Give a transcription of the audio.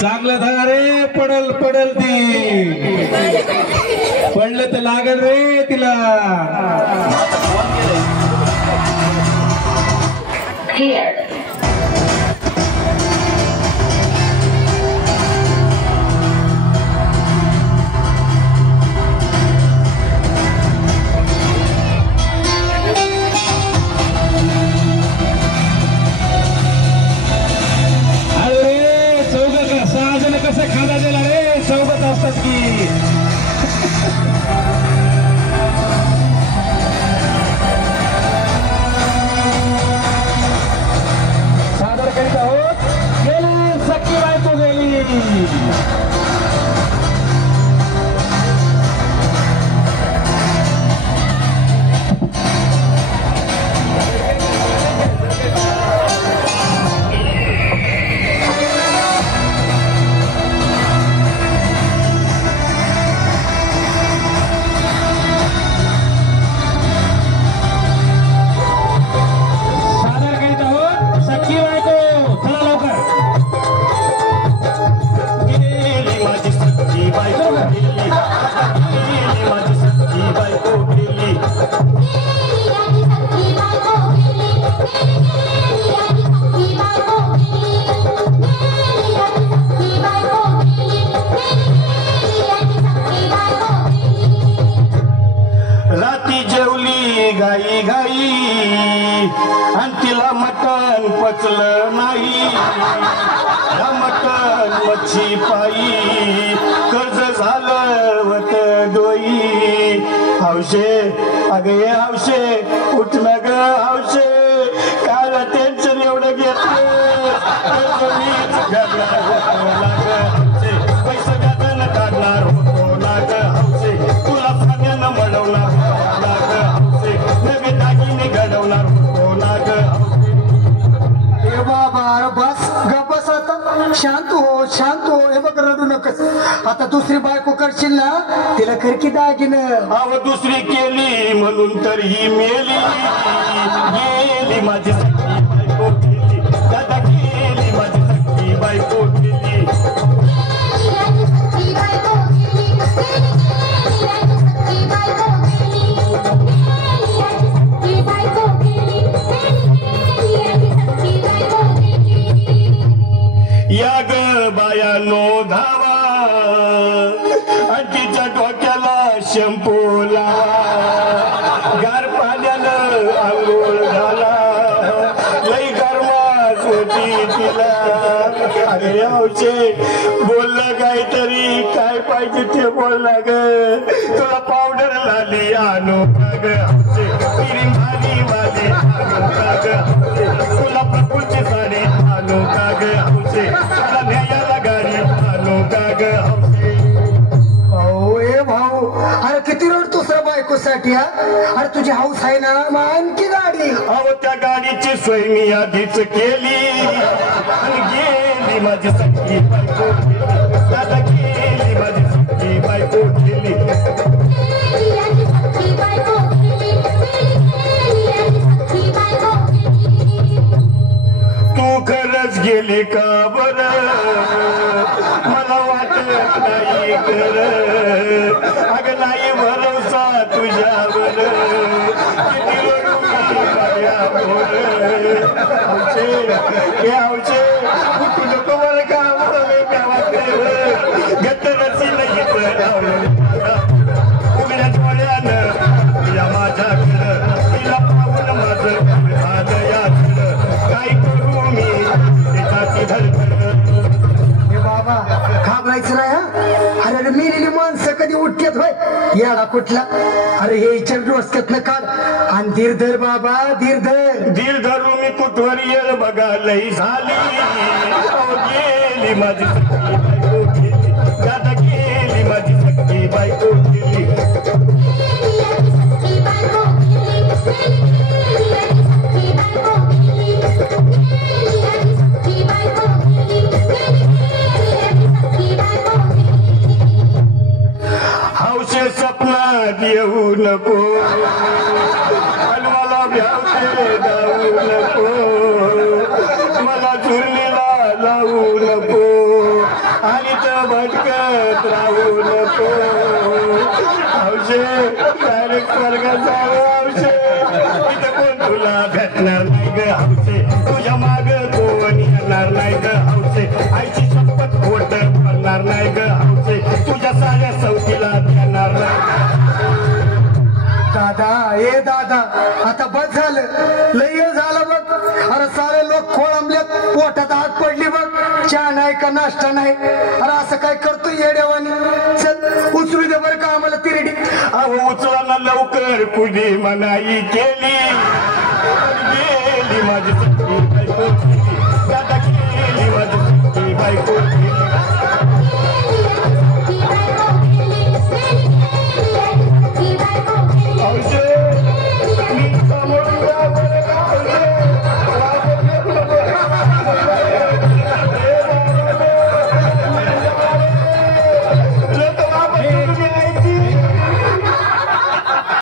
चांगलं धरा रे पडल पडल ती पडलं तर लागल रे तिला सादर करीत आहोत गेली सख्खी बायको गेली गाई गाई आणि तिला मटण पचलं नाही या मटण मच्छी पायी कर्ज झालं वत डोई हौशे अगे हौशे उठलं ग हौशे काय टेन्शन एवढं घेतलं पैसे व्याजानं काढणार होतो ना ग हौशे तुला सगळ्यांना मिळवणार घडवणार होतो ना ग ए बाबा बस गप्पस आता शांत हो हे बघ रडू नकस आता दुसरी बायको करशील ना तिला करकी दागिनं अव दुसरी केली म्हणून तर ही मेली गेली माझी सख्खी बायको गेली दादा गेली माझी सख्खी बायको गेली या ग बायानो धावा तिच्या डोक्याला शॅम्पू लावा गार पाण्यानं आंघोळ झाला लई गरमास होती तिला अरे हौशे बोललं काहीतरी काय पाहिजे ते बोलला ग तुला पावडर लाली आणू का ग हौशे क्रीम भाली वाली आणू का ग हौशे तुला प्रकृती साडी आणू का ग हौशे तुला न्यायाला गाडी आणू का ग हौशे भाऊ ए भाऊ अरे किती रडतोस रे बायकोसाठी हा अरे तुझी हौस आहे ना मग आणखी गाडी अहो त्या गाडीची सोय मी आधीच केली आणि गेली माझी सख्खी बायको गेली दादा गेली माझी सख्खी बायको गेली तू खरंच गेली का बर मला वाटत नाही कर अग नाही भरोसा तुझ्यावर किती रडू मी माझ्यावर हौशे तू नको मला काम गतरची नाही उघड्या डोळ्यानं या माझ्याकडं तिला पाहून माझं झालं याकडं काय करू मी त्याची धडधड हे बाबा घाबरायचं नाही हा अरे मेलेली माणसं कधी उठतात होय याडा कुठला अरे हे इचर डोसक्यातनं काढ आणि धीर धर बाबा धीर धरू मी कुठवर येळ बघा लई झाली गेली माझी सख्खी बायको गेली दादा गेली माझी सख्खी बायको गेली हौशे सपनात येऊ नको मला भ्यावते जाऊ नको मला चुरणीला लावू नको हौशे डायरेक्ट स्वर्गात जावं हौशे इथं कोण तुला भेटणार नाही ग हौशे तुझ्या माग कोण येणार नाही ग हौशे आईची शपथ खोट बोलणार नाही ग हौशे तुझ्या साऱ्या सवतीला देणार नाही दादा ए दादा आता बस झालं लय झालं बघ अरे सारे लोक खोळंबलेत पोटात आग पडली बघ चहा नाही का नाश्ता नाही अरे असं काय करतो येड्यावानी चल उचलू दे बरं का आम्हाला तिरडी अहो उचला ना लवकर कुणी मनाई केली गेली माझी सखी बायको